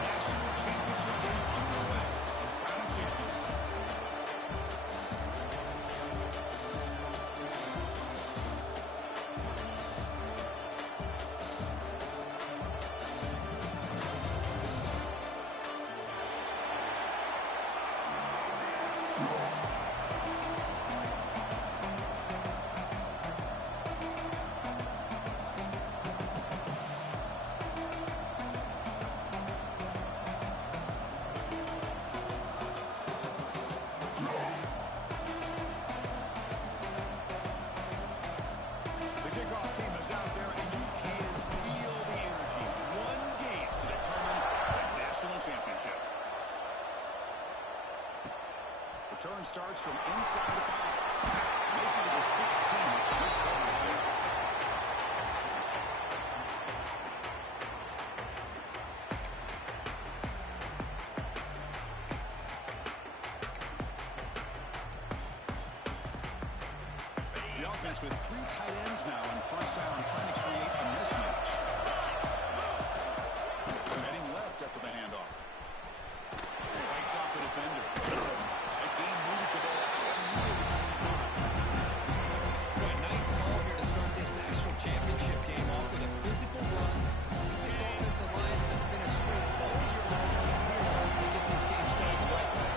national championship game underway. Crown champion. Return starts from inside the 5. Makes it to the 16. It's good coverage there. The offense with 3 tight ends now in first down, trying to create a mismatch. Heading left after the handoff. Fights off the defender. Moves the ball out near the 25. Boy, nice call here to start this national championship game off with a physical run. This offensive line has been a strength all year long. And here, they get this game started the right way.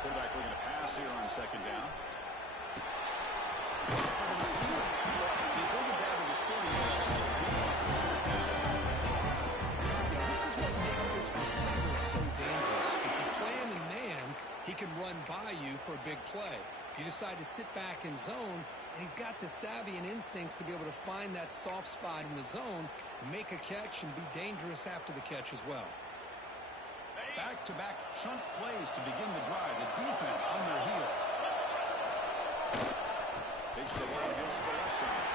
Quarterback looking to pass here on second down. For the receiver, they bring it down to the 38. That's good enough for first down. Yeah, this is what makes this receiver so dangerous. If you play him in man, he can run by you for a big play. You decide to sit back in zone, and he's got the savvy and instincts to be able to find that soft spot in the zone, make a catch, and be dangerous after the catch as well. Back-to-back chunk plays to begin the drive. The defense on their heels. Takes the ball, hits the left side.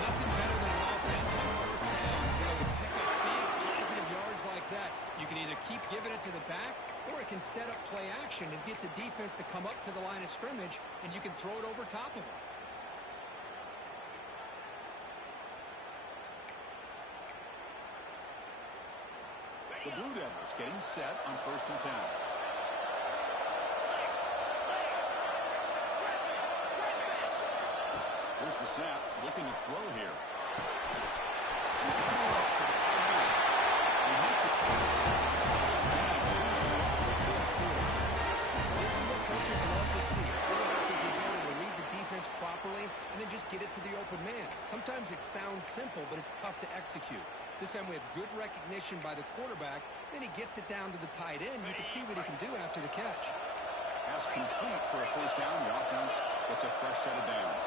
Nothing better than an offense on first down. Be able to pick up big, positive yards like that. You can either keep giving it to the back, or it can set up play action and get the defense to come up to the line of scrimmage, and you can throw it over top of them. The Blue Devils getting set on 1st and 10. Here's the snap, looking to throw here. He dumps it off to the tight end. They make the tackle. It's a solid game. Here's the off the field. This is what coaches love to see. A quarterback with the ability to read the defense properly and then just get it to the open man. Sometimes it sounds simple, but it's tough to execute. This time we have good recognition by the quarterback. Then he gets it down to the tight end. You can see what he can do after the catch. Pass complete for a first down. The offense gets a fresh set of downs.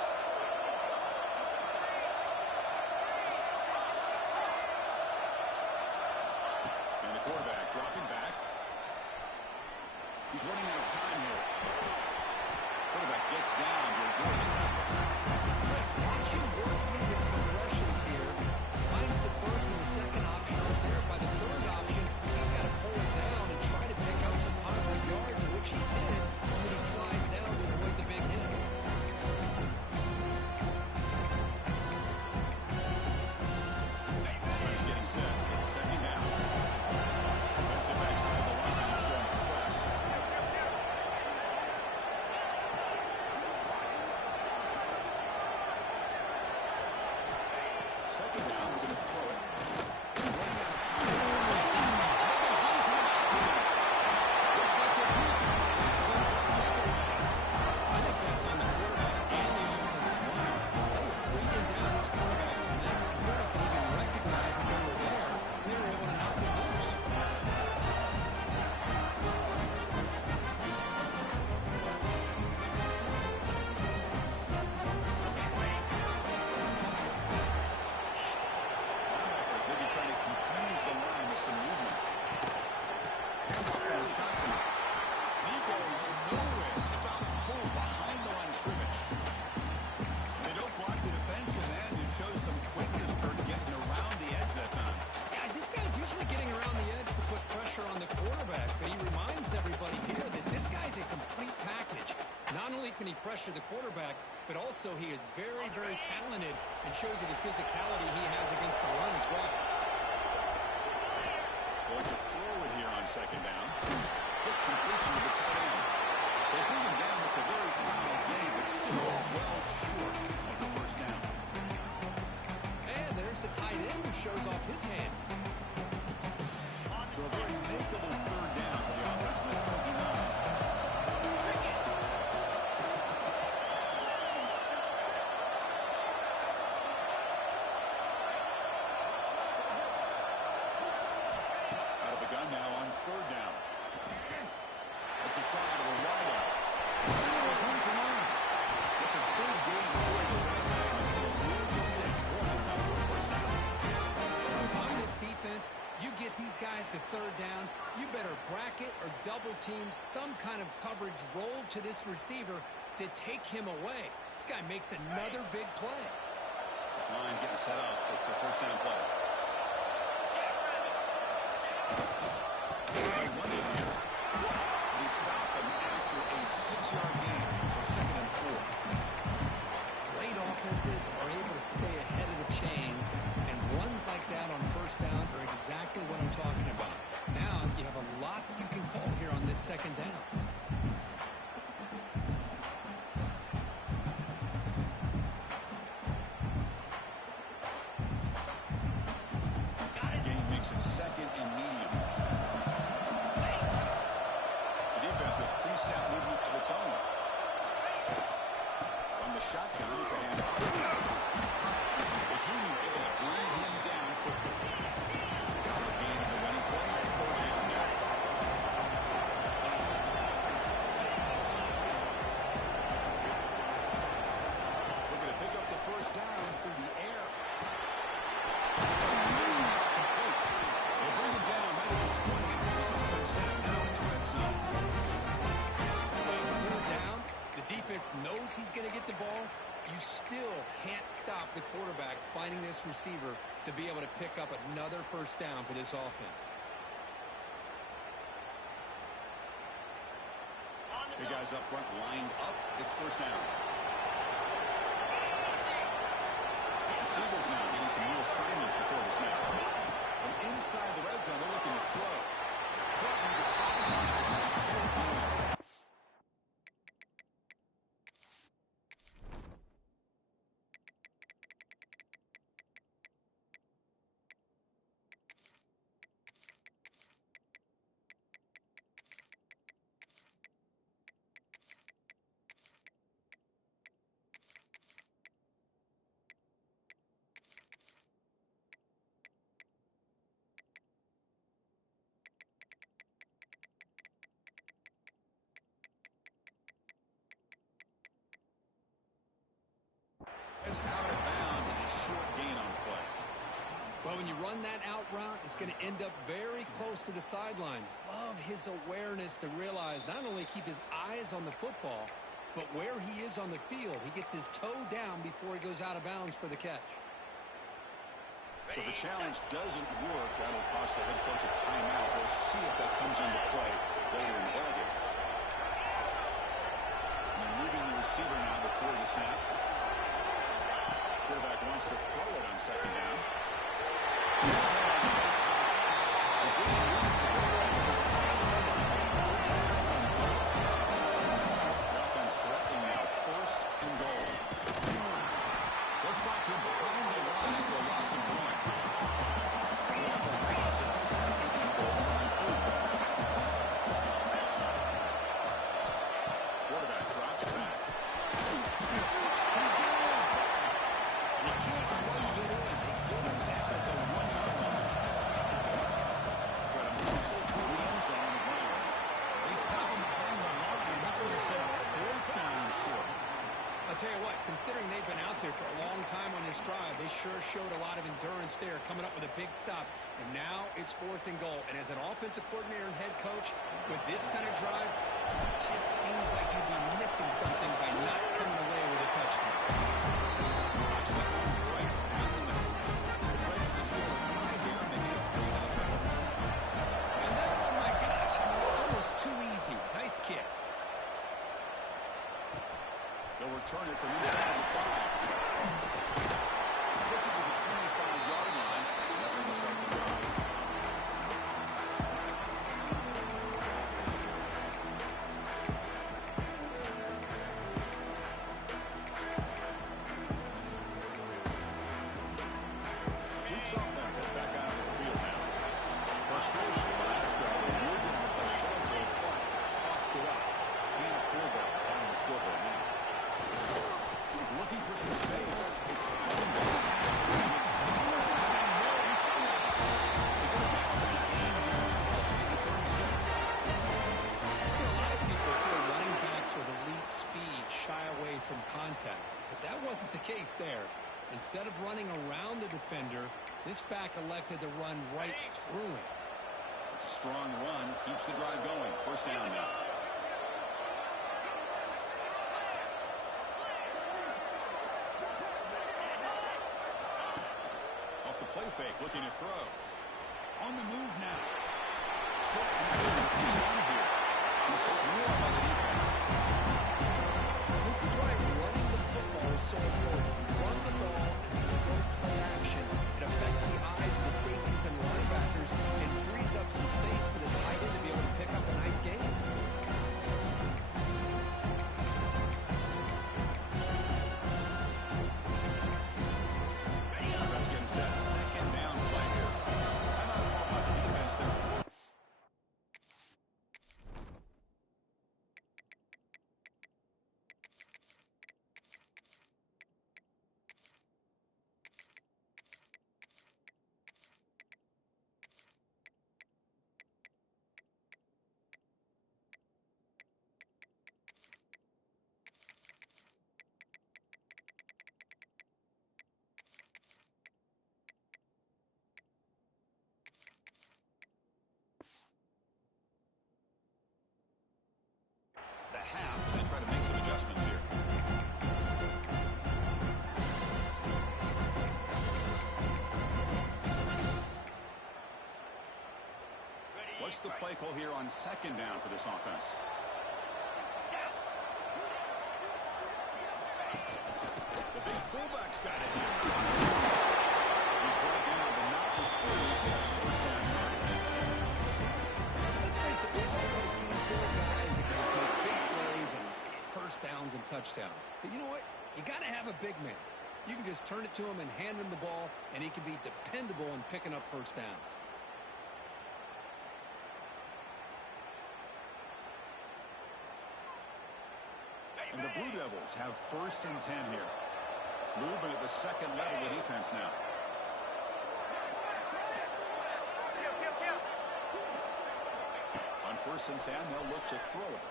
And the quarterback dropping back. He's running out of time here. Quarterback gets down to avoid the tackle. Chris, watch him work through his progressions here. Finds the first and the second option out there. By the third option, he's got to pull it down and try to pick up some positive yards, which he did, and then he slides down to avoid the big hit. Offense getting set. It's second down. Defensive backs out of the line showing press. Second down, we're going to throw it. Running out of time. Looks like the defense has a takeaway. I think that's on the quarterback and the offensive line. They were breathing down these quarterbacks, and then before they could even recognize that they were there, they were able to knock it loose. Linebackers pressure the quarterback, but also he is very, very talented and shows you the physicality he has against the run as well. Going to throw it here on second down. Quick completion to the tight end. They bring him down. It's a very solid game, but still well short of the first down. And there's the tight end who shows off his hands. So a very makeable third down for the offense from the 29. Out of the gun now on third down. That's a fly to the wideout. Home to run. It's a big game for those offenses. They'll move the stakes more than enough for a first down. If I'm this defense, you get these guys to third down, you better bracket or double team some kind of coverage roll to this receiver to take him away. This guy makes another big play. This line getting set up. It's a first down play. They run it here. They stop him after a 6-yard gain. So second and 4. Great offenses are able to stay ahead of the chains, and runs like that on first down are exactly what I'm talking about. Now you have a lot that you can call here on this second down. Game makes it second and medium. The defense with pre-snap movement of its own. From the shotgun, it's a handoff. The junior able to bring him down quickly. Solid gain in the running play. Third down now. Looking to pick up the first down through the air. It's complete. They bring him down right at the 20. This offense set up now in the red zone. It's third down. The defense knows he's going to get the ball. You still can't stop the quarterback finding this receiver to be able to pick up another first down for this offense. Big guys up front lined up. It's first down. Receivers now getting some new assignments before the snap. From inside the red zone, they're looking to throw. Caught near the sideline for just a short gain. It's out of bounds and a short gain on play. Well, when you run that out route, it's going to end up very close to the sideline. Love his awareness to realize not only keep his eyes on the football, but where he is on the field. He gets his toe down before he goes out of bounds for the catch. So the challenge doesn't work. That'll cost the head coach a timeout. We'll see if that comes into play later in the ballgame. Moving the receiver now before the snap. Quarterback wants to throw it on second down. The offense threatening now. First and goal. Let's stop him behind the line after a loss of 1. So after a loss, it's second and goal on 8. Quarterback drops back. I'll tell you what, considering they've been out there for a long time on this drive, they sure showed a lot of endurance there, coming up with a big stop. And now it's fourth and goal. And as an offensive coordinator and head coach, with this kind of drive, it just seems like you'd be missing something by not coming away with a touchdown. And then, oh my gosh, it's almost too easy. Nice kick. return it from inside the 5. Puts it to the 25-yard line. That's going to start the drive. Duke's offense heads back out of the field now. Frustration last drive. They moved into the best territory, but coughed it up. And a field goal down the scoreboard now. Looking for some space. It's coming back. He's still getting more. He's still not. They get it back up at the game. Here's the ball to the 36. A lot of people feel running backs with elite speed shy away from contact, but that wasn't the case there. Instead of running around the defender, this back elected to run right through him. It's a strong run. Keeps the drive going. First down now. Off the play fake, looking to throw. On the move now. Short connection with T1 here. He's swarmed by the defense. This is why running the football is so important. Run the ball and then go play action. It affects the eyes of the safeties and linebackers and frees up some space for the tight end to be able to pick up a nice game. Offense getting set. Second down play here. Timeout called by the defense there. The half as they try to make some adjustments here. What's the play call here on second down for this offense? The big fullback's got it here. He's brought down, but not before he gets first down yardage. Let's face it, we all want a team full of guys that can just make big plays and get first downs and touchdowns. But you know what? You got to have a big man. You can just turn it to him and hand him the ball, and he can be dependable in picking up first downs. And the Blue Devils have first and 10 here. Moving at the second level of the defense now. On first and 10, they'll look to throw it.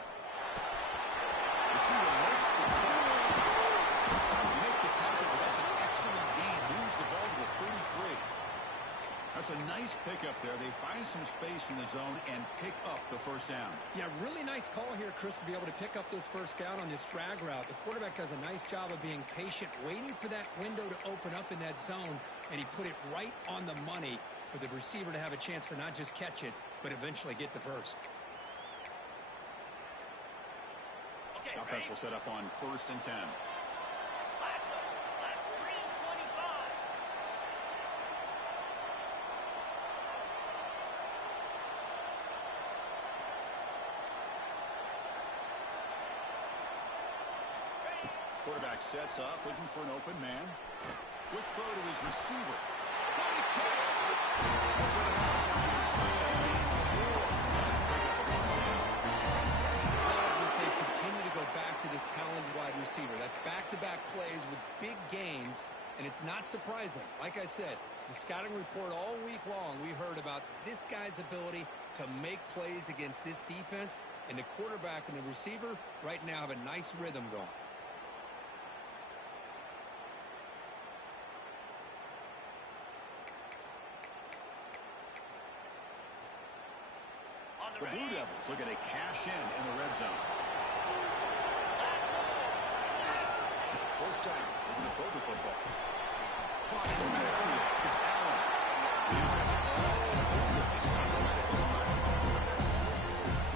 Receiver makes the catch. Make the tackle, but that's an excellent gain. Moves the ball to the 33. That's a nice pickup there. They find some space in the zone and pick up the first down. Yeah, really nice call here, Chris, to be able to pick up this first down on this drag route. The quarterback does a nice job of being patient, waiting for that window to open up in that zone, and he put it right on the money for the receiver to have a chance to not just catch it, but eventually get the first. Okay, offense will set up on first and 10. Quarterback sets up, looking for an open man. Quick throw to his receiver. Great catch! That's what it is on the sideline. They continue to go back to this talented wide receiver. That's back-to-back plays with big gains, and it's not surprising. Like I said, the scouting report all week long, we heard about this guy's ability to make plays against this defense, and the quarterback and the receiver right now have a nice rhythm going. The Blue Devils looking to cash in the red zone. First down, looking to throw the football. Clock in the backfield. It's Allen. Defense all over. They stop him right at the line.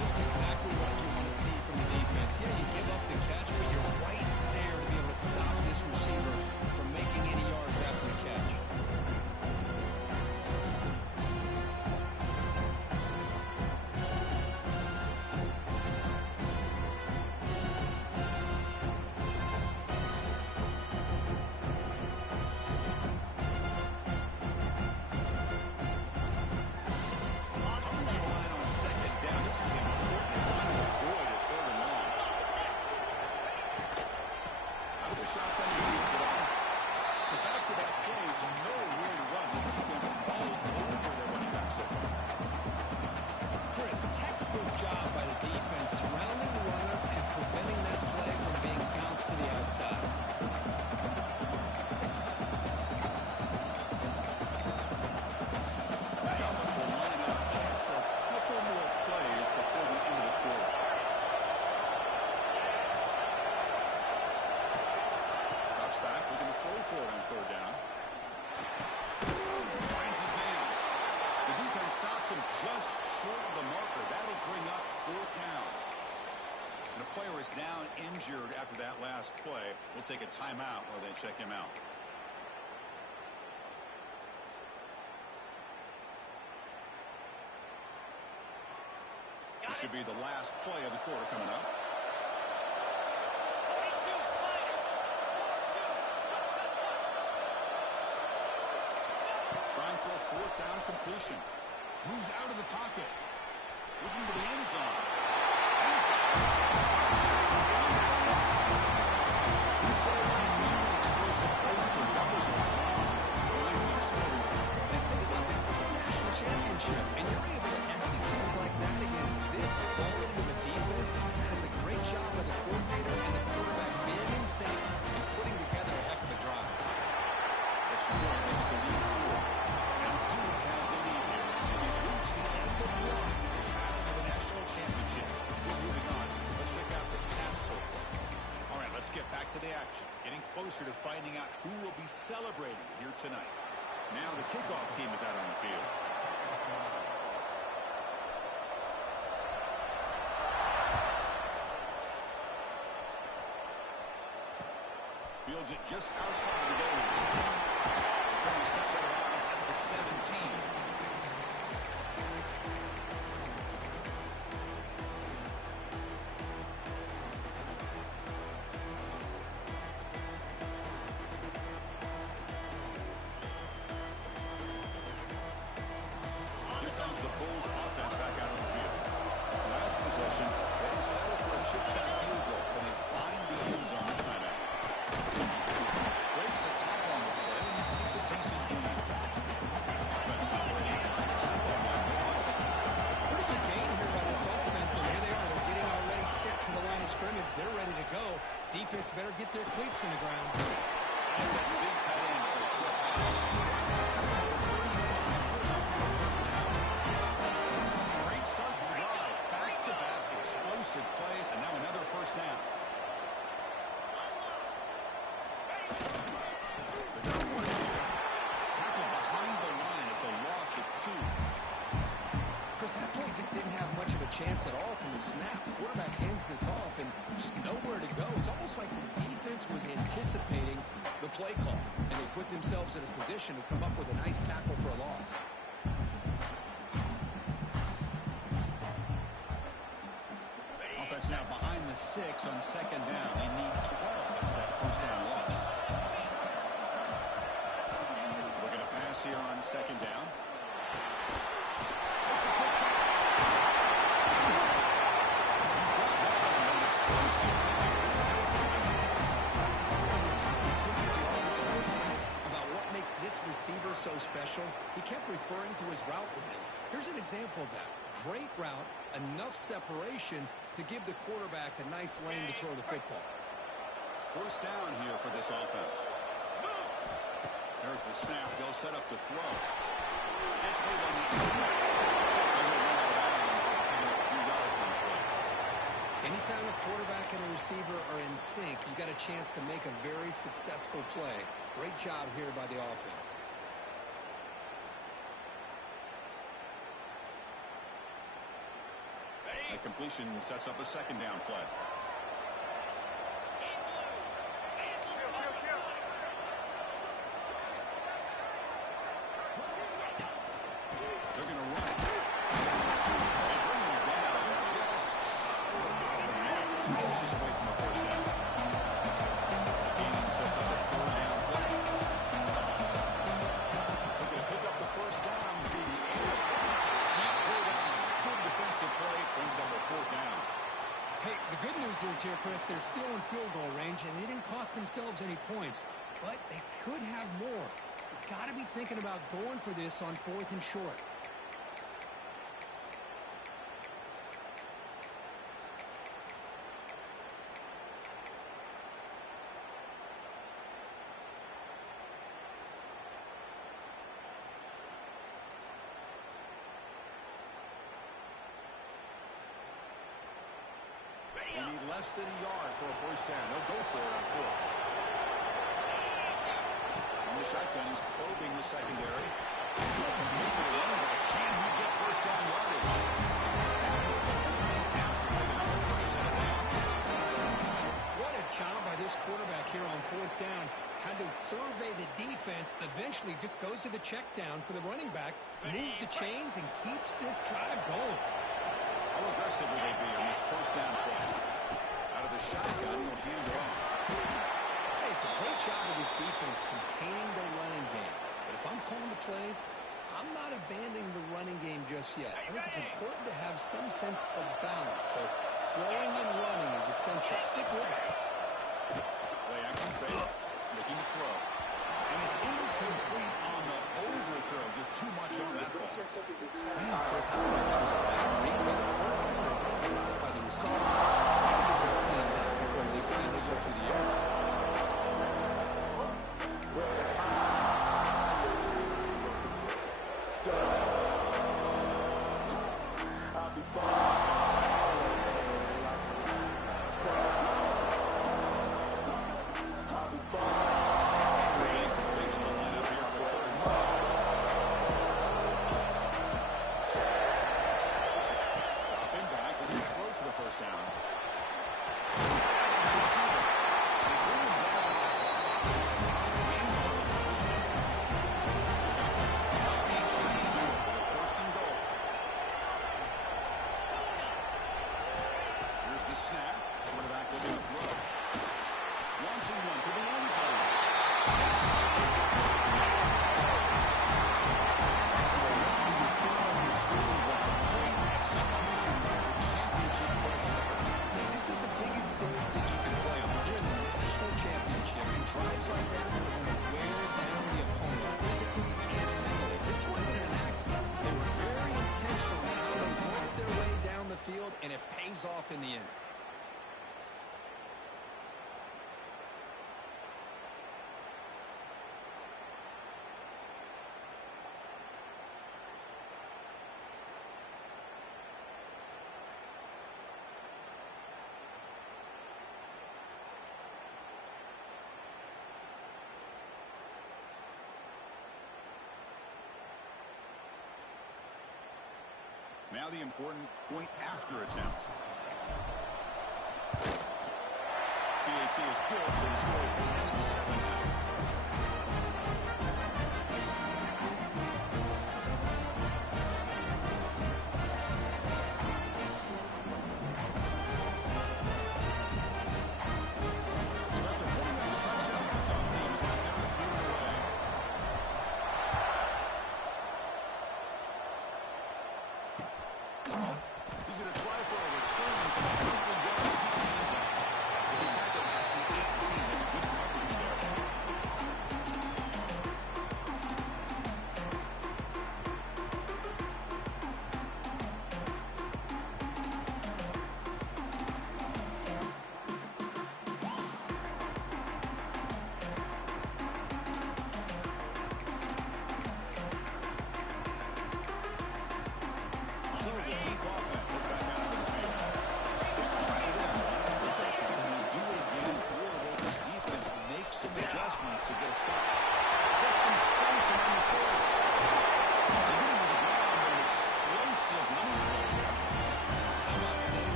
This is exactly what you want to see from the defense. Yeah, you give up the catch, but you're right there to be able to stop this receiver from making any yards after the catch. Coming to the line on second down. This is important. They want to avoid a third and long. Out of the shotgun, he leads it off. It's a back-to-back plays. Nowhere to run. This defense all over their running back so far. Chris, textbook job by the defense surrounding the runner and preventing that play from being bounced to the outside. The offense will line up. Chance for a couple more plays before the end of the quarter. Drops back, looking to throw for it on third down. Finds his man. The defense stops him just short of the marker. That'll bring up fourth down. And the player is down injured after that last play. We'll take a timeout while they check him out. This should be the last play of the quarter coming up. Trying for a fourth down completion. Moves out of the pocket. Looking to the end zone. He's got it. Who says he needed explosive plays for doubles or And think about this. This is a national championship, and you're able to execute like that against this quality of a defense. And that is a great job by the coordinator and the quarterback being in sync and putting together a heck of a drive. Shula makes the lead forward. And Duke has the lead here. We've reached the end of one in this battle for the national championship. We're moving on. Let's check out the stats so far. All right, let's get back to the action. Getting closer to finding out who will be celebrating here tonight. Now the kickoff team is out on the field. Fields it just outside the goal line. Returning steps out of bounds at the 17. Here comes the Bulls offense back out on the field. Last possession, they settle for a chip shot field goal, but they find the end zone this time out. Breaks a tackle on the play and makes a decent gain. Offense operating at high tempo now. Pretty good gain here by this offense, and here they are. They're getting already set to the line of scrimmage. They're ready to go. Defense better get their cleats in the ground. That's that big tight end for a short pass. Great start to the drive. Back-to-back explosive plays, and now another first down. The down one here. Tackled behind the line. It's a loss of 2. Chris, that play just didn't have much of a chance at all from the snap. The quarterback hands this off, and there's nowhere to go. It's almost like the defense was anticipating the play call, and they put themselves in a position to come up with a nice tackle for a loss. Offense now behind the sticks on second down. They need 12 after that first down loss. We're going to pass here on second down. It's a quick catch. Explosive. About what makes this receiver so special, he kept referring to his route running. Here's an example of that. Great route, enough separation to give the quarterback a nice lane to throw the football. First down here for this offense. There's the snap. They'll set up the throw. It's made on the outside. They're going to run out of bounds after picking up a few yards on the play. Anytime a quarterback and a receiver are in sync, you got a chance to make a very successful play. Great job here by the offense. A That completion sets up a second down play. They're going to run it. They're bringing it down just inches away from the first down. Gain sets up a third down play. They're going to pick up the first down through the air. Can't hold on. Good defensive play brings up a fourth down. Hey, the good news is here, Chris, they're still in field goal range, and they didn't cost themselves any points. But they could have more. You've got to be thinking about going for this on 4th and short. They need less than a yard for a first down. They'll go for it on 4th. In the shotgun, he's probing the secondary. Can he get first down yardage? What a job by this quarterback here on 4th down. Had to survey the defense, eventually just goes to the check down for the running back, moves the chains, and keeps this drive going. How aggressive will they be on this first down play? Out of the shotgun, he'll hand it off. Hey, it's a great job of this defense containing the running game. But if I'm calling the plays, I'm not abandoning the running game just yet. I think it's important to have some sense of balance. So throwing and running is essential. Stick with it. Play action fake. Looking to throw. And it's incomplete on the overthrow. Just too much on that ball. Man, Chris, I don't know if that was a bad read by the quarterback or not by the receiver. How do you get this cleaned up before the extended go through the air? And it pays off in the end. Now the important point after attempt. PAT is good, so the score is 10-7 now.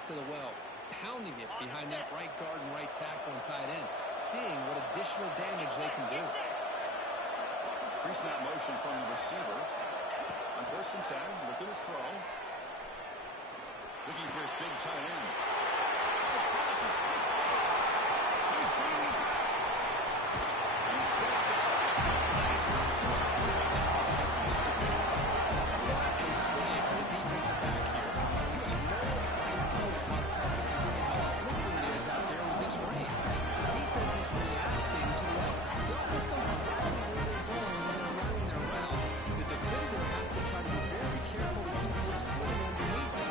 back to the well, pounding it behind that right guard and right tackle and tight end, seeing what additional damage they can do. Pre-snap motion from the receiver. On 1st and 10, looking to throw. Looking for his big tight end. Oh, the pass is picked off. He's bringing it back. And he steps out. Nice return. To shift this could be. What a play for the defensive back here. You have no idea how tough it can be and how slippery it is out there with this rain. The defense is reacting to the offense. The offense knows exactly where they're going when they're running their route. The defender has to try to be very careful to keep his footing underneath him.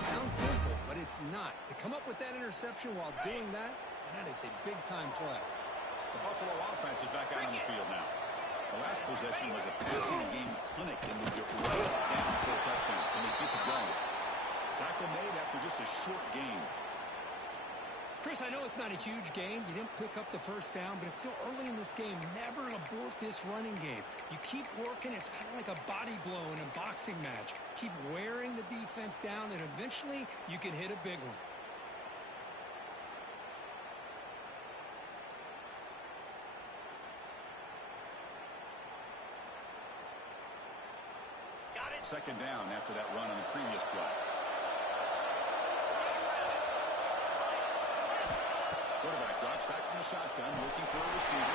Sounds simple, but it's not. To come up with that interception while doing that, and that is a big-time play. The Buffalo offense is back out on the field now. The last possession was a passing game clinic, and we get right down for a touchdown. Can they keep it going? Tackle made after just a short gain. Chris, I know it's not a huge game. You didn't pick up the first down, but it's still early in this game. Never abort this running game. You keep working. It's kind of like a body blow in a boxing match. Keep wearing the defense down, and eventually you can hit a big one. Second down after that run on the previous play. Quarterback drops back from the shotgun, looking for a receiver.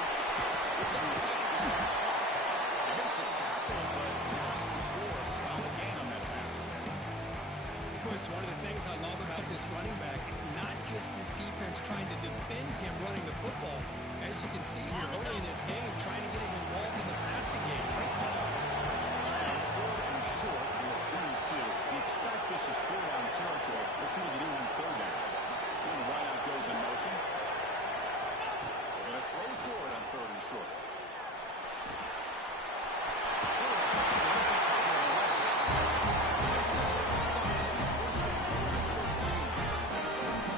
They make the tackle, but not before a solid gain on that pass. Chris, one of the things I love about this running back, it's not just this defense trying to defend him running the football. As you can see here early in this game, trying to get him involved in the passing game. Right call. Third and short, and 22. We expect this is 4-down territory. Let's see what they do on 3rd down. And the wideout goes in motion. They're going to throw for it on 3rd and short.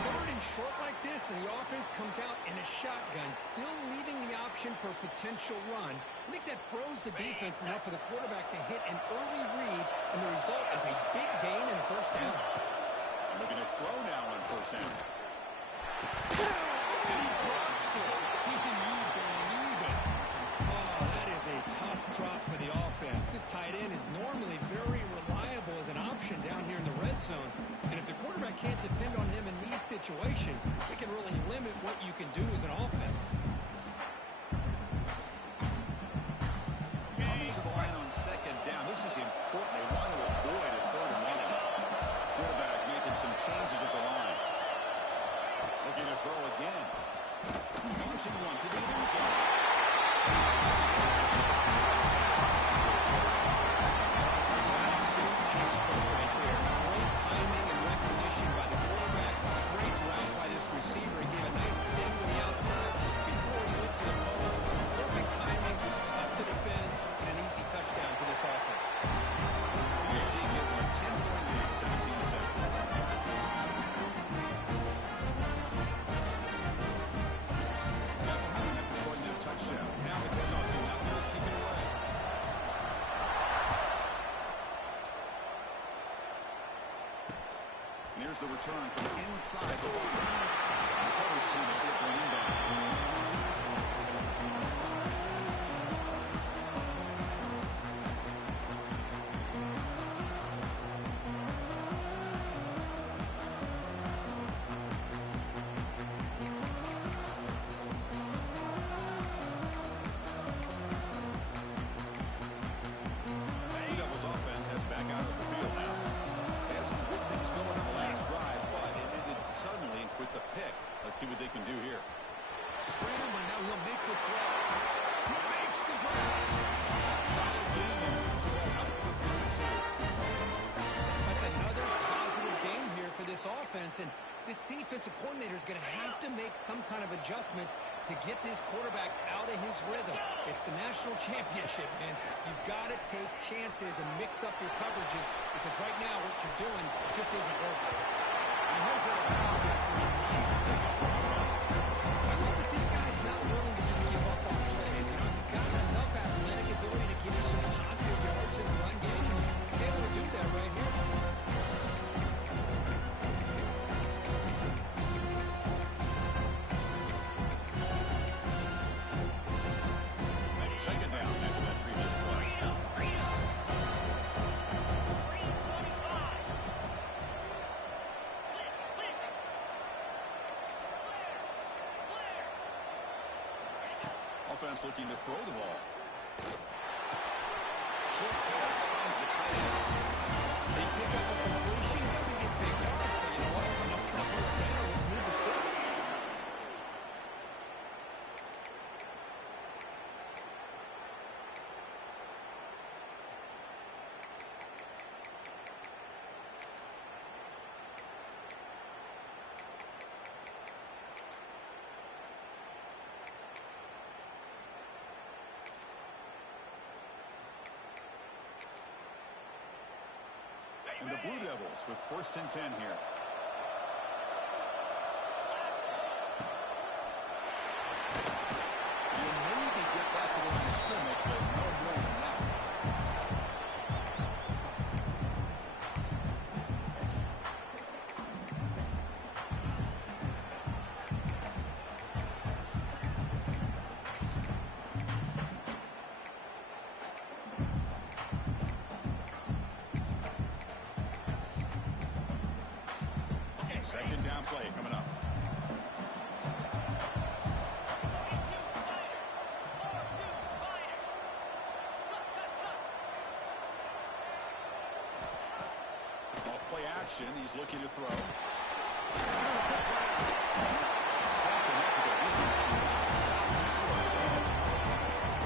Third and short like this, and the offense comes out in a shotgun, still leaving the option for a potential run. I think that froze the defense enough for the quarterback to hit an early read, and the result is a big gain and a first down. And they're going to throw now on 1st down. And he drops it. Can you believe it? Oh, that is a tough drop for the offense. This tight end is normally very reliable as an option down here in the red zone. And if the quarterback can't depend on him in these situations, it can really limit what you can do as an offense. Coming to the line on 2nd down. This is important. They want to avoid a 3rd and 1. Quarterback making some changes at the line. Looking to throw again. Launching one to the end zone. That's just textbook right there. Great timing and recognition by the quarterback. Great route by this receiver. He gave a nice spin to the outside before he went to the post. Perfect timing, tough to defend, and an easy touchdown for this offense. UT gets a 10-point lead, 17-7. Scoring that touchdown. Now the kickoff team out there to kick it away. And here's the return from inside the 5. The coverage team able to bring him down. See what they can do here. Scrambling, now he'll make the throw. He makes the grab. Solid game and moves the ball out to the 32. That's another positive game here for this offense, and this defensive coordinator is going to have to make some kind of adjustments to get this quarterback out of his rhythm. It's the national championship, man. You've got to take chances and mix up your coverages because right now what you're doing just isn't working. And here's how the Browns after he runs the ball. I love that this guy's not willing to just give up on plays. You know, he's got enough athletic ability to give you some positive yards in the run game. He's able to do that right here. offense looking to throw the ball. Short pass finds the tight end. They pick up a completion. Doesn't get big yards, but you know what? Enough for the first down. Let's move the sticks. And the Blue Devils with 1st and 10 here. You maybe get back to the line of scrimmage, but no more than that. Second down play coming up. Off play action. He's looking to throw. Second after the defense cannot stop him short.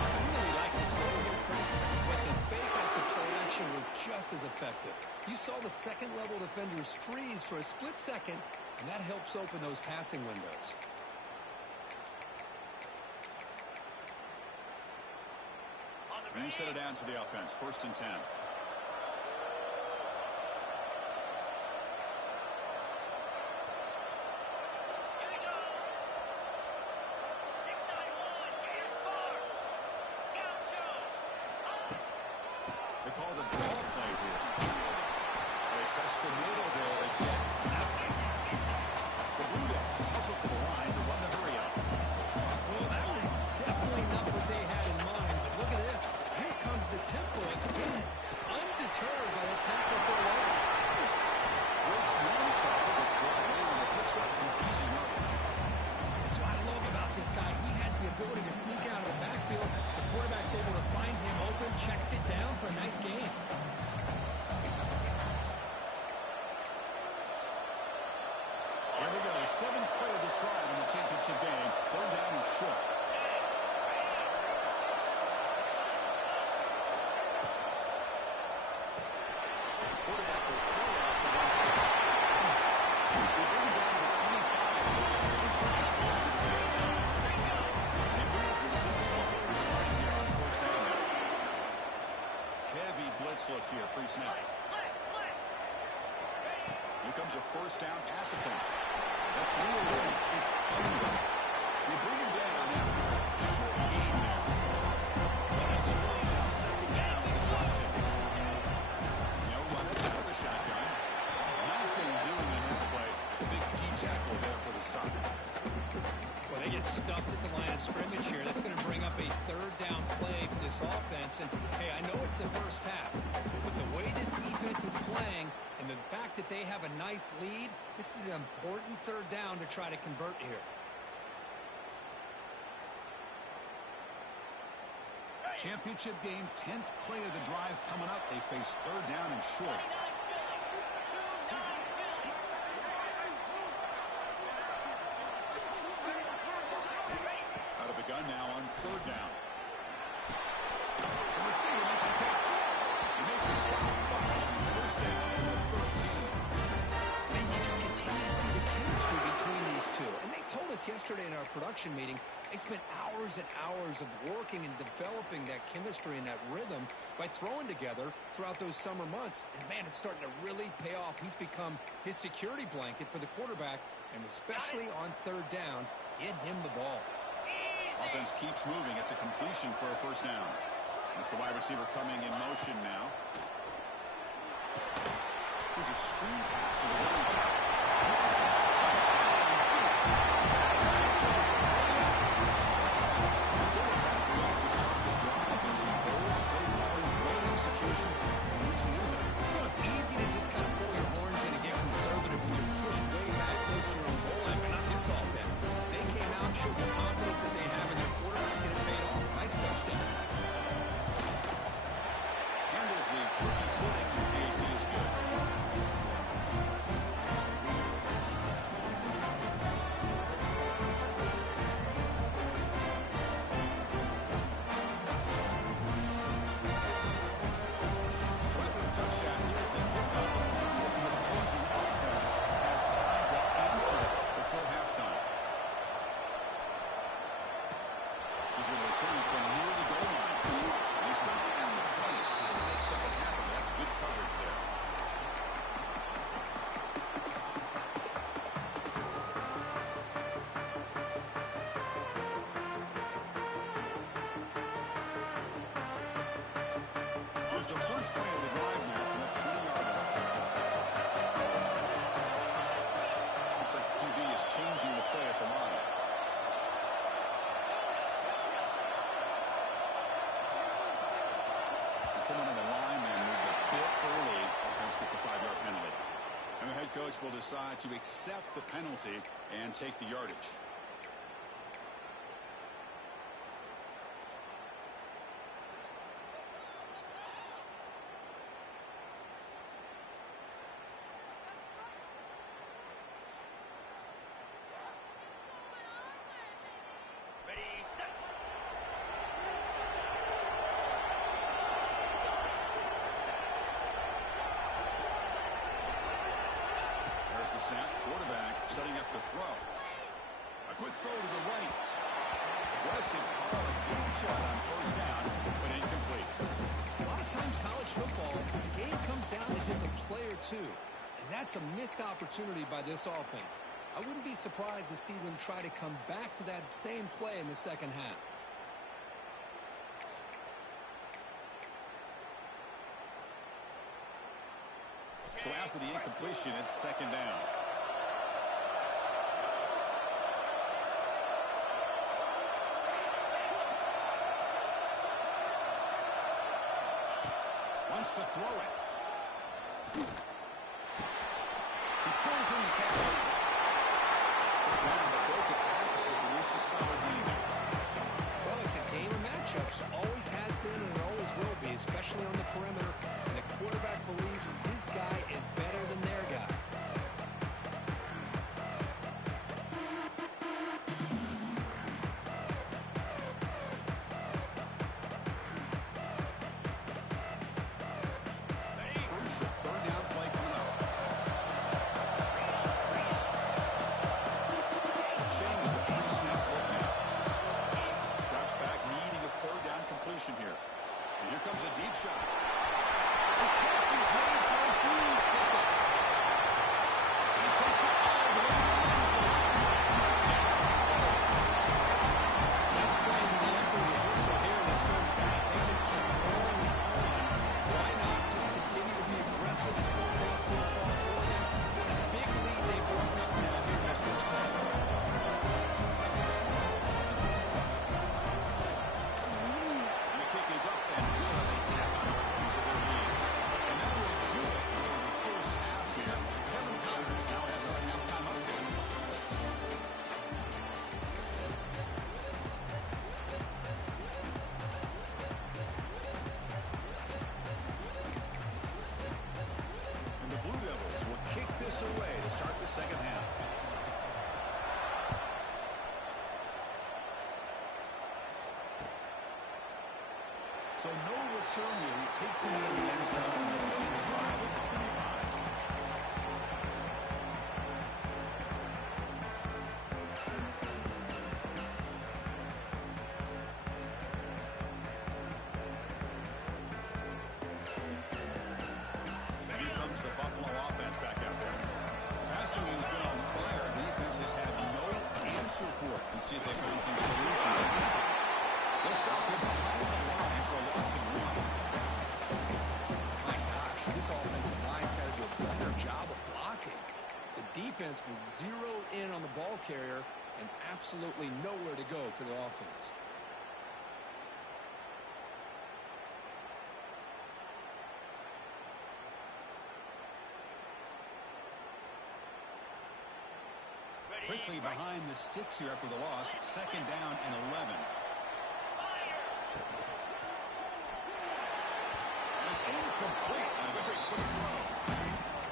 I really like the throw here, Chris, but the fake off the play action was just as effective. You saw the second-level defenders freeze for a split second, and that helps open those passing windows. You set it down to the offense. 1st and 10. They call the draw play here. They test the middle there again. Nothing. The Blue Devils hustle to the line to run the hurry up. Well, that was definitely not what they had in mind. But look at this. Here comes the tempo again. Undeterred by the tackle for loss. Breaks one side, gets brought in, and it picks up some decent yardage. That's what I love about this guy. He has the ability to sneak out of the backfield. The quarterback's able to find him open, checks it down for a nice gain. Here we go. 7th play of this drive in the championship game. 3rd down and short. Quarterback goes forward after one pass. They bring him down to the 25. Still certainly closer to the red zone. They move the 6 right here on 1st down now. Heavy blitz look here pre-snap. Here comes a 1st down pass attempt. That's real good. It's under. They bring him down after a short gain there. Second down and about 2. Run it out of the shotgun. Nothing doing in that play. Big D tackle there for the stop. Well, they get stuffed at the line of scrimmage here. That's going to bring up a 3rd down play for this offense. And, hey, I know it's the first half, but the way this defense is playing and the fact that they have a nice lead, this is an important 3rd down to try to convert here. Championship game, 10th play of the drive coming up. They face 3rd down and short. Out of the gun now on 3rd down. The receiver makes the catch. He makes the stop behind 1st down and 13. And you just continue to see the chemistry between these two. And they told us yesterday in our production meeting, they spent hours and hours of working and developing that chemistry and that rhythm by throwing together throughout those summer months. And, man, it's starting to really pay off. He's become his security blanket for the quarterback, and especially on 3rd down, get him the ball. Offense keeps moving. It's a completion for a 1st down. It's the wide receiver coming in motion now. Here's a screen pass to the running back. Touchdown. Well, it's easy to just kind of pull your horns in and get conservative when you're pushed way back close to your own goal line, but not this offense. They came out, showed the confidence that they have in their quarterback, and it paid off. changing the play at the line. Someone on the line and moved a bit early. Offense gets a 5-yard penalty. And the head coach will decide to accept the penalty and take the yardage. The snap, quarterback setting up the throw. A quick throw to the right. Aggressive call, a deep shot on first down, but incomplete. A lot of times college football, the game comes down to just a play or two. And that's a missed opportunity by this offense. I wouldn't be surprised to see them try to come back to that same play in the second half. So after the incompletion, it's second down. Wants to throw it. He pulls in the catch. Down the break attack to produce a solid lead. Well, it's a game of matchups. Always has been and it always will be, especially on the perimeter. And the quarterback believes his guy is better than their guy. Crucial third down play coming up. Change the pre-snap look now. Drops back, needing a third down completion here. And here comes a deep shot. The catch is made for a huge pickup. He takes it all the way to the end zone. Touchdown. That's playing the effort the whistle here in this first half. They just keep pouring it on. Why not just continue to be aggressive? It's worked out so far for them. A big lead they've worked up now here in this first half. And the kick is up and good. They tack on a point to their lead. And that will do it for the first half here. Kevin Connors now has our halftime update. And the Blue Devils will kick this away to start the second half. So no return here. He takes it in the end zone and they begin the drive at the 25. And here comes the Buffalo offense back out there. Passing game's been on fire. Defense has had no answer for it. Let's see if they find some solutions in the time. They'll stop him behind the line for a loss of 1. My gosh, this offensive line's got to do a better job of blocking. The defense was zeroed in on the ball carrier and absolutely nowhere to go for the offense. Quickly behind the sticks here after the loss. Second down and 11. And it's incomplete. A very quick throw.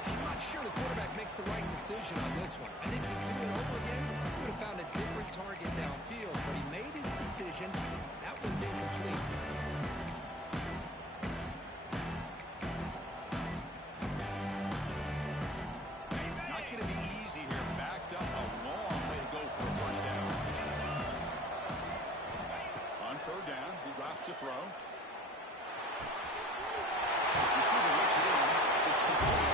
I'm not sure the quarterback makes the right decision on this one. I think if he'd do it over again, he would have found a different target downfield. But he made his decision. That one's incomplete. Not going to be easy here. Backed up a long way to go for a first down. On third down, he drops to throw. Receiver looks it in. It's complete.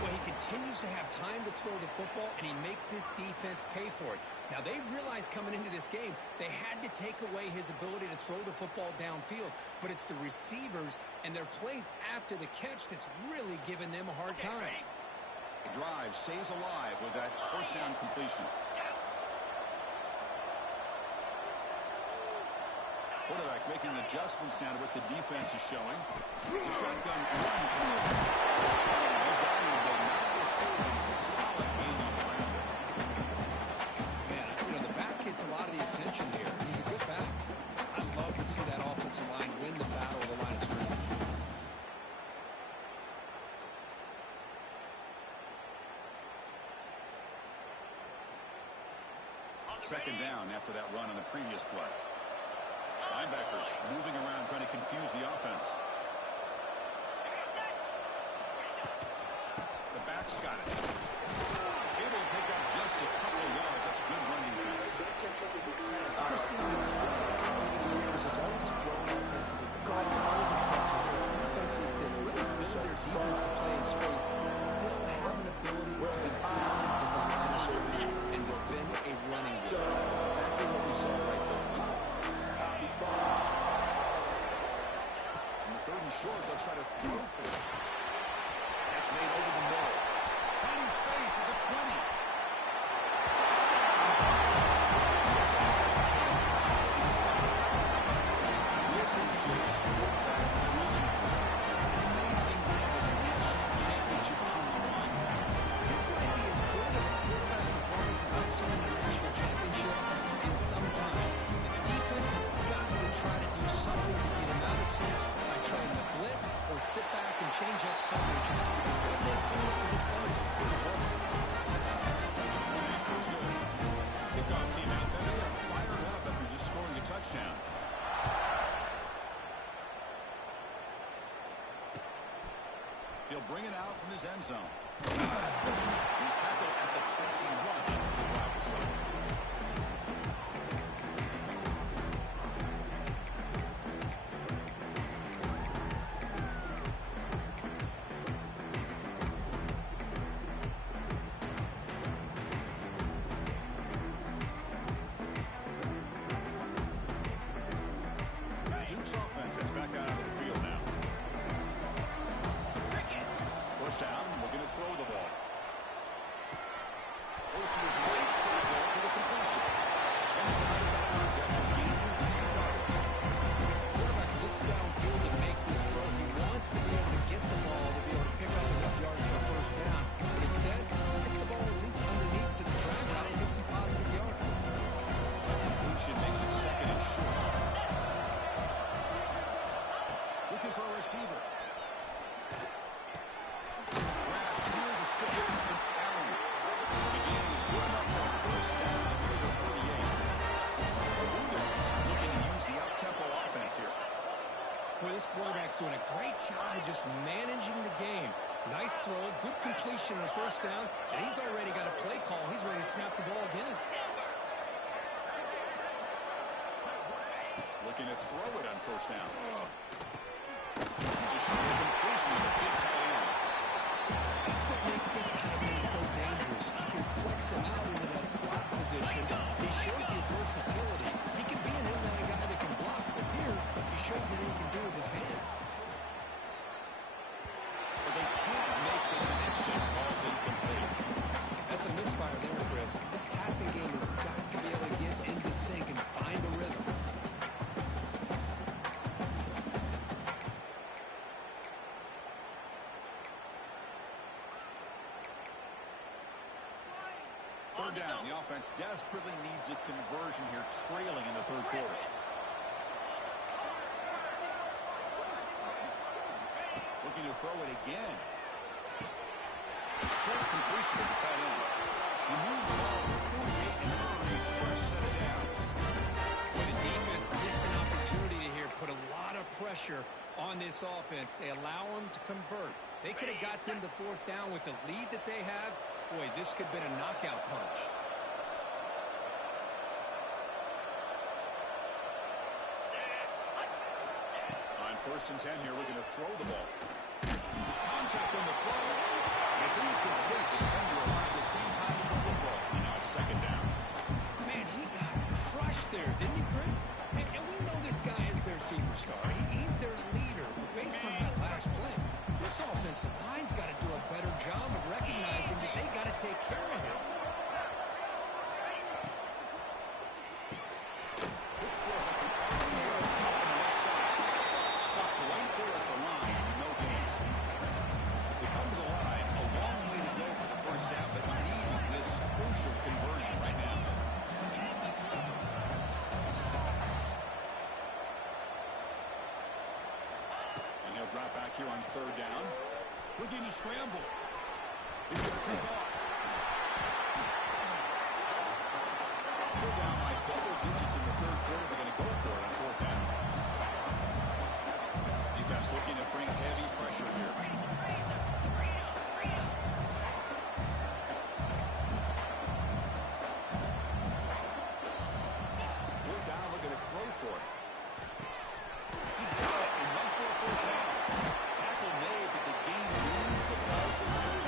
Well, he continues to have time to throw the football, and he makes this defense pay for it. Now, they realized coming into this game they had to take away his ability to throw the football downfield, but it's the receivers and their plays after the catch that's really giving them a hard time. The drive stays alive with that first down completion. Quarterback making adjustments now to what the defense is showing. It's a shotgun run. Solid game on the ground. Man, you know, the back gets a lot of the attention here. He's a good back. I love to see that offensive line win the battle of the line of scrimmage. Second down after that run on the previous play. Linebackers moving around trying to confuse the offense. The back's got it. Able to pick up just a couple of yards. That's a good run defense. Christian, the spread over the years has always grown offensively. God, I'm always impressed with defenses that really build their defense to play in space still have an ability to be sound at the line of scrimmage and defend a running game. That's exactly what we saw right there. On the third and short, they'll try to throw for it. That's made over the middle. Finding space at the 20. Wilson's just quarterback cruising. Amazing game with a national championship on the line. This might be as good of a quarterback performance as I've seen in a national championship in some time. The defense has got to try to do something to get him out of sync by trying to blitz or sit back and change up coverage. Because what they've done up to this point just isn't working. That's good. Kickoff team out there. They are fired up after just scoring a touchdown. He'll bring it out from his end zone. He's tackled at the 21. That's where the drive will start. Duke's offense is back out onto the field now. First down, we're going to throw the ball. Goes to his right side there for the completion. And he's out of bounds after gaining decent yards. Quarterback looks downfield to make this throw. He wants to be able to get the ball to be able to pick up enough yards for a first down. But instead, gets the ball at least underneath to the drag route and get some positive yards. Completion makes it second and short. Looking for a receiver. Grabbed near the sticks. It's Allen. Again, he's good enough for a first down near the 38. Wounded looking to use the up-tempo offense here. Well, this quarterback's doing a great job of just managing the game. Nice throw, good completion on the first down, and he's already got a play call. He's ready to snap the ball again. Looking to throw it on first down. He's a short completion to the big tight end. That's what makes this tight end so dangerous. He can flex him out into that slot position. He shows his versatility. He can be an inline guy that can block, but here he shows what he can do with his hands. But they can't make the connection. Ball's incomplete. That's a misfire there, Chris. This passing game has got to be able to get into sync and find a rhythm. Third down. The offense desperately needs a conversion here, trailing in the third quarter. Looking to throw it again. A short completion to the tight end. He moves well to 48 and early, fresh set of downs. Well, the defense missed an opportunity to here put a lot of pressure on this offense. They allow them to convert. They could have got them to fourth down with the lead that they have. Boy, this could have been a knockout punch. On 1st and 10 here, we're going to throw the ball. There's contact on the throw. It's incomplete. The defender arrived at the same time as the football. And now it's second down. Man, he got crushed there, didn't he, Chris? And we know this guy is their superstar. He's their leader. But based on that last play, this offensive line's got to do a better job of recognizing that they got to take care of him. Quick throw. That's an RPO. Caught on the left side. Stopped right there at the line. No gain. They come to the line. A long way to go for the first down, but need this crucial conversion right now. And he'll drop back here on third down. Looking to scramble. He's going to take off. Still down by double digits in the third quarter. They're going to go for it on fourth down. Defense looking to bring heavy pressure here. Fourth down, looking to throw for it. He's got it and run for a first down. Tackle made, but the game moves the ball to third.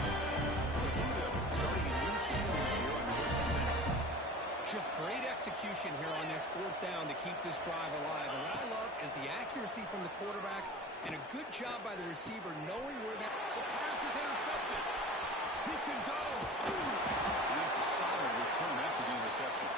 Buddha starting a new series here on first and 10. Just great execution here on this fourth down to keep this drive alive. And what I love is the accuracy from the quarterback and a good job by the receiver knowing where that... The pass is intercepted. He can go. And that's a solid return after the interception.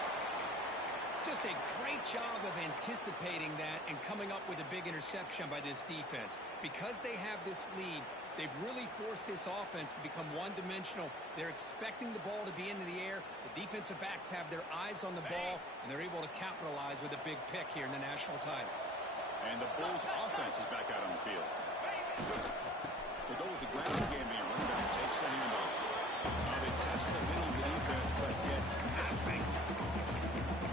Just a great job of anticipating that and coming up with a big interception by this defense. Because they have this lead, they've really forced this offense to become one-dimensional. They're expecting the ball to be into the air. The defensive backs have their eyes on the ball, and they're able to capitalize with a big pick here in the national title. And the Bulls' offense is back out on the field. They go with the ground game here. Running back takes the handoff. Now they test the middle of the defense, but get nothing.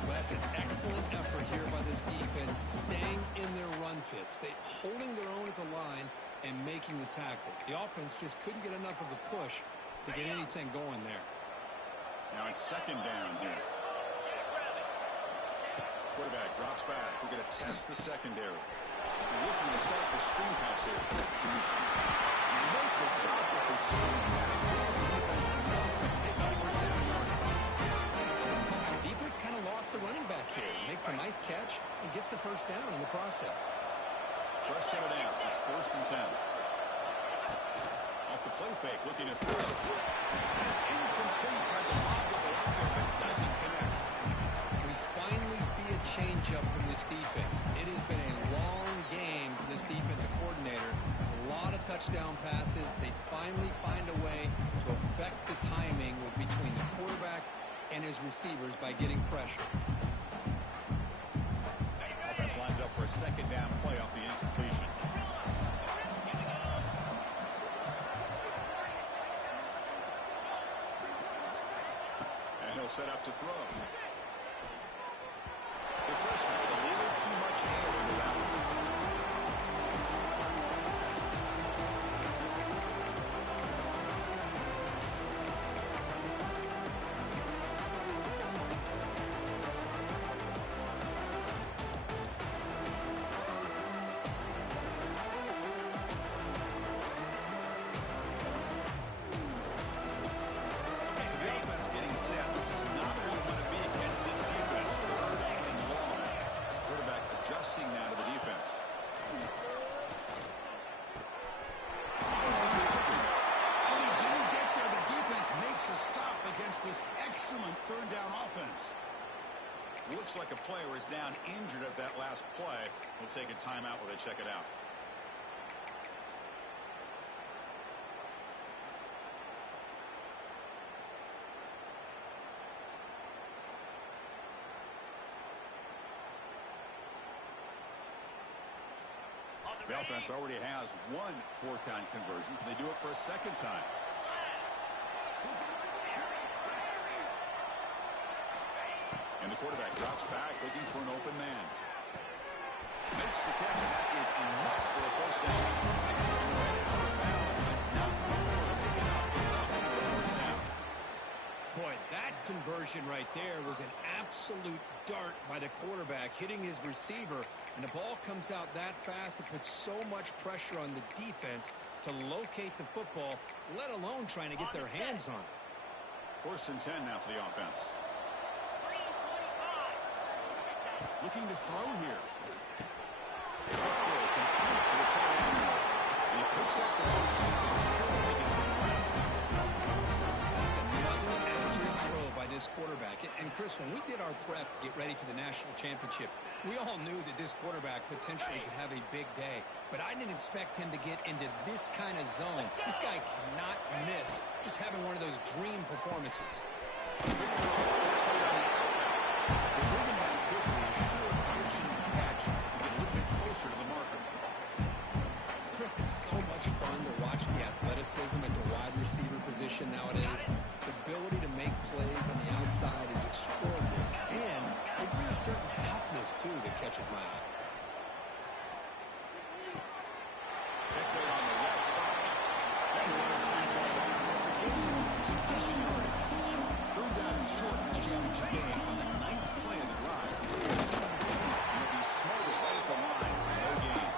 Well, that's an excellent effort here by this defense, staying in their run fits. They holding their own at the line and making the tackle. The offense just couldn't get enough of a push to get anything going there. Now it's second down here. Quarterback drops back. We're going to test the secondary. Looking to set up a screen pass here. Make the stop with the screen pass. Throws the defense enough to pick up first down yardage. Defense kind of lost the running back here. Makes a nice catch and gets the first down in the process. Fresh set of downs. It's first and 10. Off the play fake, looking to throw. And it's incomplete. Tried to lob the ball out there, but doesn't connect. We finally see a change-up from this defense. It has been a long game for this defensive coordinator. A lot of touchdown passes. They finally find a way to affect the timing between the quarterback and his receivers by getting pressure. Offense lines up for a second down play off the incompletion. And he'll set up to throw. The freshman with a little too much air into that one. Looks like a player is down injured at that last play. We'll take a timeout while they check it out. The offense already has one fourth down conversion. Can they do it for a second time? And the quarterback drops back, looking for an open man. Makes the catch, and that is enough for a first down. Out of bounds, but not before picking up enough for a first down. Boy, that conversion right there was an absolute dart by the quarterback, hitting his receiver, and the ball comes out that fast. It puts so much pressure on the defense to locate the football let alone trying to get their hands on it. 1st and 10 now for the offense. Looking to throw here. Complete to the tight end. And he picks up the first down. That's another accurate throw by this quarterback. And Chris, when we did our prep to get ready for the national championship, we all knew that this quarterback potentially could have a big day. But I didn't expect him to get into this kind of zone. This guy cannot miss. Just having one of those dream performances. Chris, it's so much fun to watch the athleticism at the wide receiver position nowadays. The ability to make plays on the outside is extraordinary. And they bring a certain toughness, too, that catches my eye. That's made on the left side. And the runner swings all around after gaining some decent yardage. 3rd down and short in this championship game on the 9th play of the drive. And he'll be smothered right at the line for no gain.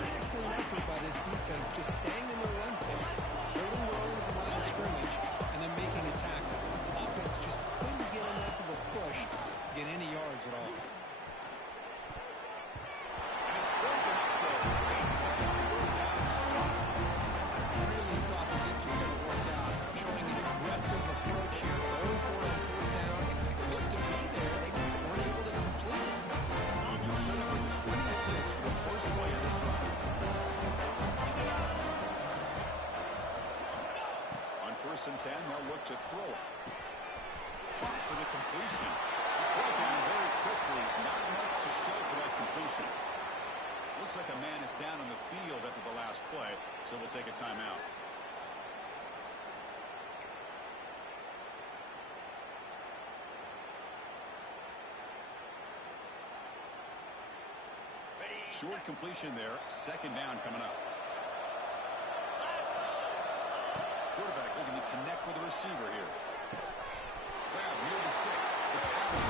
Excellent effort by this defense, just staying in their run fence, holding their own at the line of scrimmage, and then making a tackle. Offense just couldn't get enough of a push to get any yards at all. And it's broken up though. I really thought that this was going to work out, showing an aggressive approach here, going for it on 4th down. It looked to be there, they just weren't able to complete it. You're set up with 26 for the first play of this drive. On 1st and 10, they'll look to throw it. Caught for the completion. Brought down very quickly. Not enough to show for that completion. Looks like a man is down on the field after the last play, so we'll take a timeout. Short completion there. 2nd down coming up. Quarterback looking to connect with the receiver here. Grab near the sticks. It's Allen.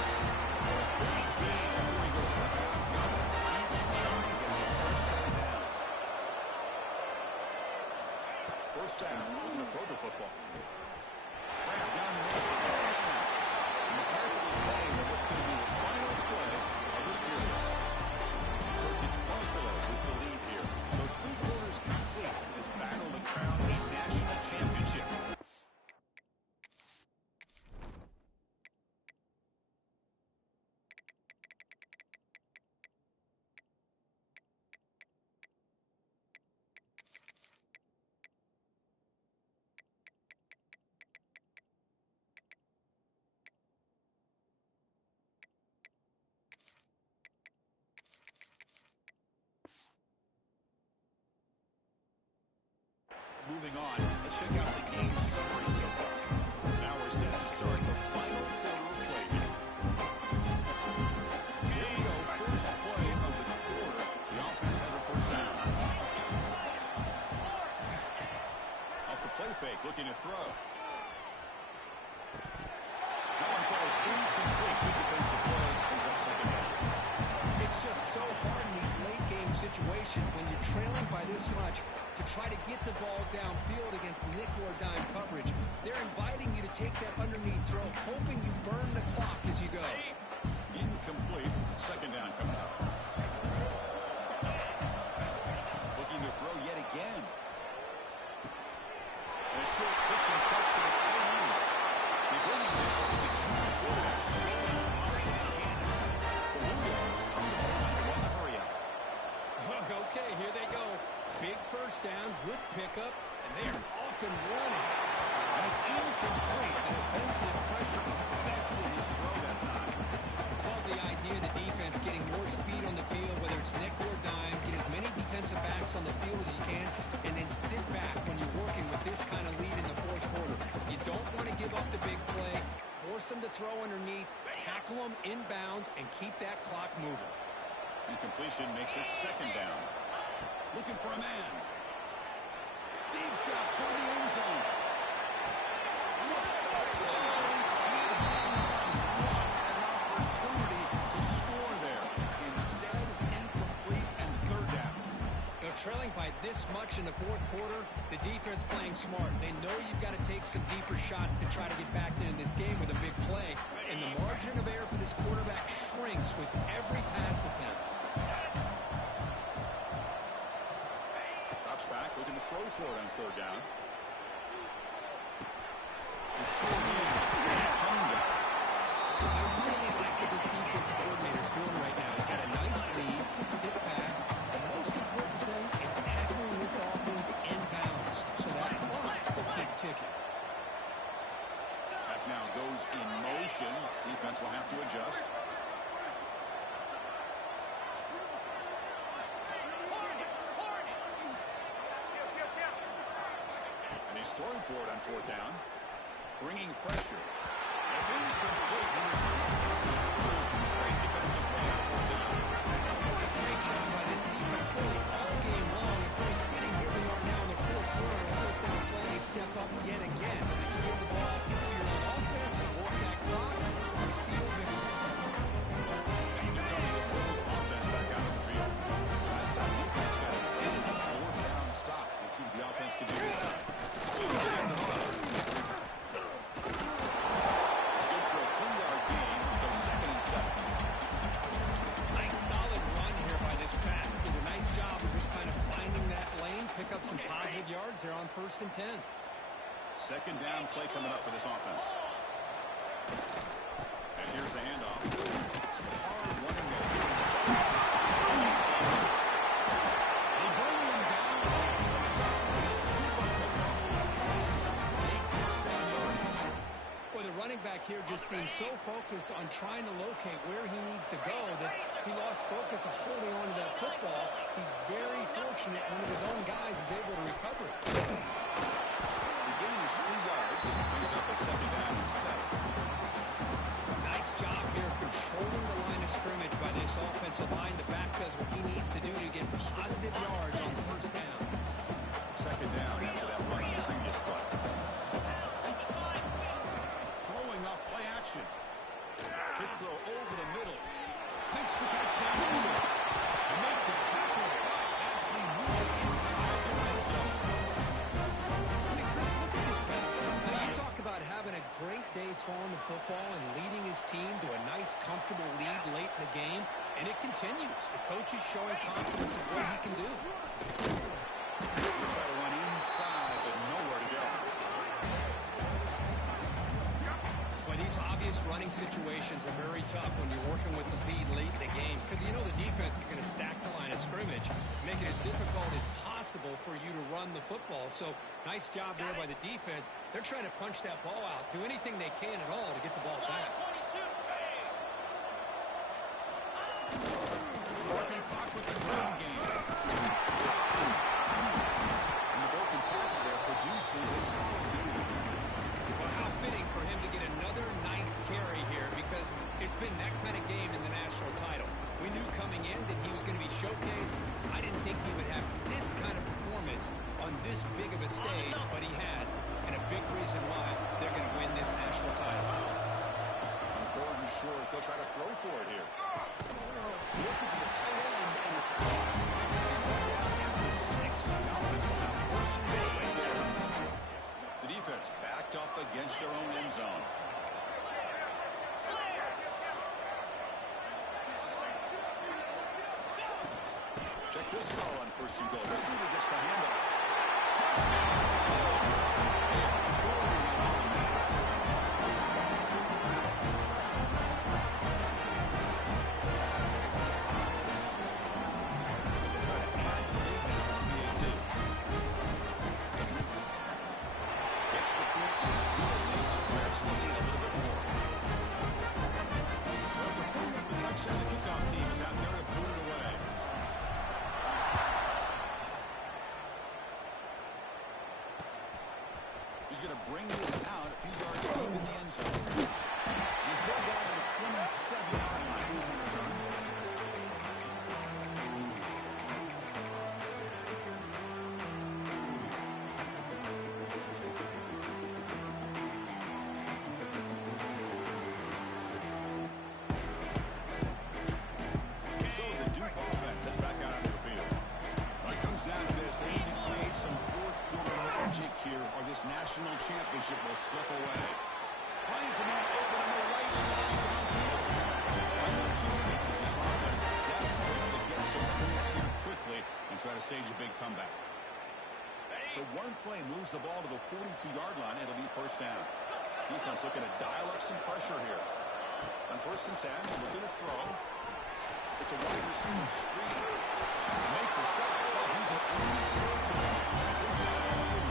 Big gain before he goes out of bounds. The offense keeps chugging, gets a fresh set of downs. 1st down. Looking to throw the football. Grab down the middle. It's Allen. And the tackle is made on what's going to be the final play of this period. It's Buffalo with the lead here. So 3/4 complete in this battle to crown a national championship. Moving on, let's check out the game summary so far. Now we're set to start the final quarter of play here. Here we go, first play of the quarter. The offense has a 1st down. Off the play fake, looking to throw. That one falls incomplete. Good defensive play, brings up 2nd down. It's just so hard in these late game situations when you're trailing by this much to try to get the ball downfield against nickel or dime coverage. They're inviting you to take that underneath throw, hoping you burn the clock as you go. Incomplete. 2nd down coming up. Looking to throw yet again. And a short pitch and catch to the tight end. They bring him down in the junior quarterback, showing off the cannon. The Bulldogs come to the line to run the hurry up. Okay, here they go. Big 1st down, good pickup, and they are off and running. And it's incomplete. The defensive pressure affected his throw that time. Love the idea of the defense getting more speed on the field, whether it's nickel or dime, get as many defensive backs on the field as you can, and then sit back when you're working with this kind of lead in the 4th quarter. You don't want to give up the big play, force them to throw underneath, tackle them inbounds, and keep that clock moving. Incompletion makes it 2nd down. Looking for a man. Deep shot toward the end zone. What an opportunity to score there. Instead, incomplete and 3rd down. They'll trailing by this much in the fourth quarter, the defense playing smart. They know you've got to take some deeper shots to try to get back into this game with a big play. And the margin of error for this quarterback shrinks with every pass attempt. Drops back, looking to throw for it on third down. I really like what this defensive coordinator is doing right now. He's got a nice lead. Just sit back. The most important thing is tackling this offense inbounds so that clock will keep ticking. Back now goes in motion. Defense will have to adjust. And he's throwing for it on fourth down. Bringing pressure. It's incomplete. He was not missing. Great defensive play on fourth down. Great job by this defense really all game long. It's very fitting here we are now in the fourth quarter. Fourth down play, they step up yet again. You give the ball to your own offense, work that clock, or seal victory. And here comes the Bills offense back out on the field. Last time defense got a big fourth down stop. Let's see what the offense can do this time. Pick up some positive yards there on 1st and 10. Second down play coming up for this offense. And here's the handoff. Some hard running there. They bring them down. Boy, the running back here just seems so focused on trying to locate where he needs to go that he lost focus of holding on to that football. He's very fortunate one of his own guys is able to recover it. The gain is 3 yards. Brings up a 2nd down and 7. Nice job here controlling the line of scrimmage by this offensive line. The back does what he needs to do to get positive yards on the 1st down. 2nd down after that run on the previous play. Throwing up play action. Quick throw over the middle. Makes the catch downfield. And make the tackle. Aptly moving inside the red zone. I mean, Chris, look at this guy. Now, you talk about having a great day throwing the football and leading his team to a nice, comfortable lead late in the game, and it continues. The coach is showing confidence in what he can do. They try to run inside, but nowhere to go. But these obvious running situations are very tough when you're working with the lead late in the game because you know the defense is going to stack the line of scrimmage, make it as difficult as possible for you to run the football. So nice job there by the defense. They're trying to punch that ball out, do anything they can at all to get the ball back. Working clock with the ground game. And the broken tackle there produces a solid lead. Well, how fitting for him to get another nice carry here because it's been that kind of game in the national title. We knew coming in that he was going to be showcased. I didn't think he would have this kind of performance on this big of a stage, but he has, and a big reason why they're going to win this national title. On 3rd and short, they'll try to throw for it here. Looking for the tight end, and it's caught. He's brought down at the 6. The offense will have 1st and goal right there. The defense backed up against their own end zone. Check this call on 1st and goal. Receiver gets the handoff. He's going to bring this out a few yards deep in the end zone. He's brought down to the 27-yard line. He's in return. So the Duke offense heads back out onto the field. Well, it comes down national championship will slip away. Finds a man open on the right side downfield. Under 2 minutes as this offense desperate to get some points here quickly and try to stage a big comeback. So one play moves the ball to the 42-yard line. It'll be first down. Defense looking to dial up some pressure here. On 1st and 10, looking to throw. It's a wide receiver screen. To make the stop, but he's in enemy territory. First down and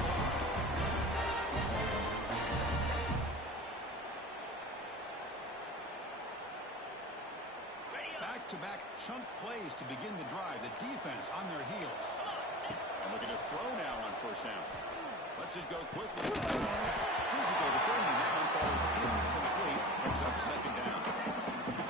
35. Back-to-back chunk plays to begin the drive. The defense on their heels. And looking to throw now on 1st down. Lets it go quickly. Physical defending now falls incomplete. Brings up 2nd down.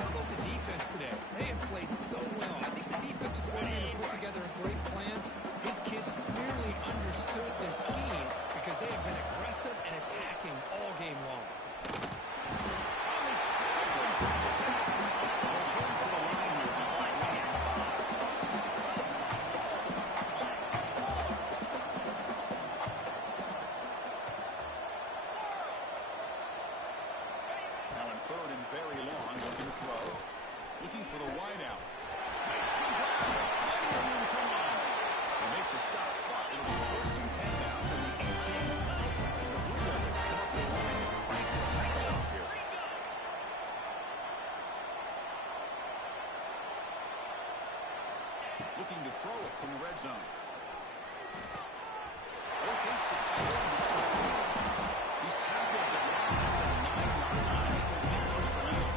How about the defense today? They have played so well. I think the defensive coordinator put together a great plan. His kids clearly understood the scheme because they have been aggressive and attacking all game long. Looking for the wideout. Makes the grab. Plenty of room to run. They make the stop. It'll be 1st and 10 now from the 18. And the Blue Devils come up the line and crank the tackle out here. Looking to throw it from the red zone. Locates the tight end. He's tackled the line at the 9-yard line. He's getting pushed around.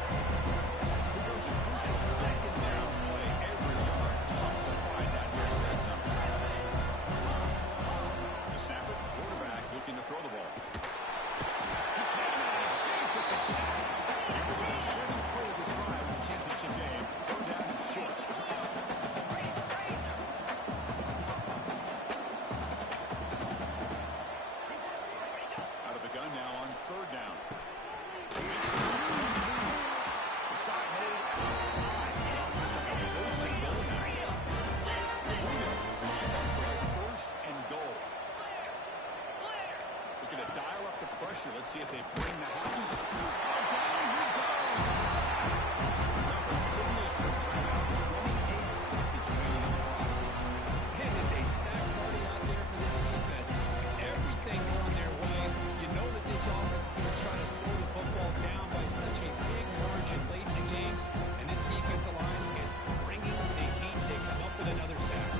A crucial 2nd down play. Every yard tough to find out here in the red zone. The snapper, quarterback, looking to throw the ball. He cannot escape. It's a sack. Here we go. 7th play of this drive in the championship game. 3rd down and short. Out of the gun now on 3rd down. Makes the move. The stop made. Dial up the pressure. Let's see if they bring the house. Oh, down he goes. Nothing signals for timeout. 28 seconds remaining on the clock. It is a sack party out there for this defense. Everything going their way. You know that this offense is going to try to throw the football down by such a big margin late in the game. And this defensive line is bringing the heat. They come up with another sack.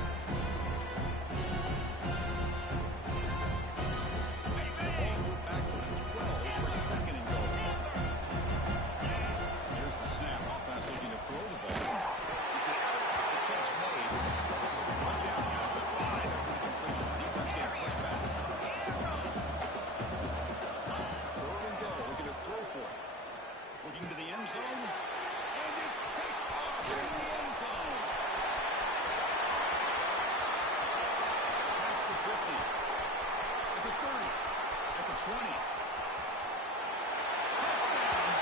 Looking to the end zone, and it's picked off in the end zone. Past the 50, at the 30, at the 20. Touchdown!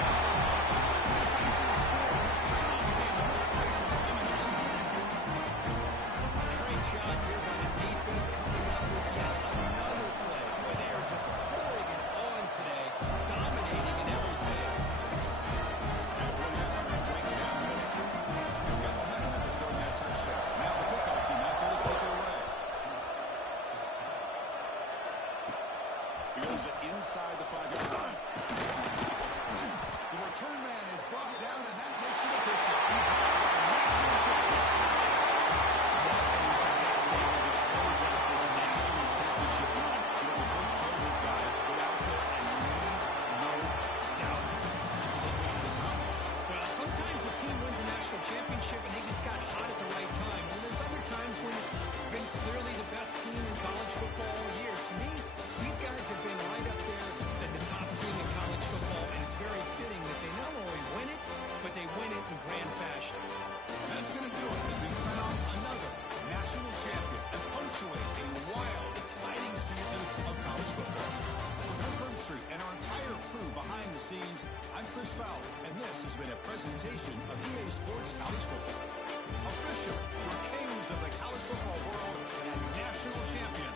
Defensive score, the title of the game, and this place is coming to an end. Great job here by the defense coming up with yet another play where they are just pouring it on today, dominating in every phase. Inside the 5-yard line. The return man is brought down, and that makes it official. Well, sometimes a team wins a national championship, and they just got hot at the right time. And there's other times when it's been clearly the best team in college football all year. To me, these guys have been right up there as a top team in college football, and it's very fitting that they not only win it, but they win it in grand fashion. That's going to do it as we crown another national champion and punctuate a wild, exciting season of college football. For Greg Burnstreet and our entire crew behind the scenes, I'm Chris Fowler, and this has been a presentation of EA Sports College Football. Official, your kings of the college football world and national champion.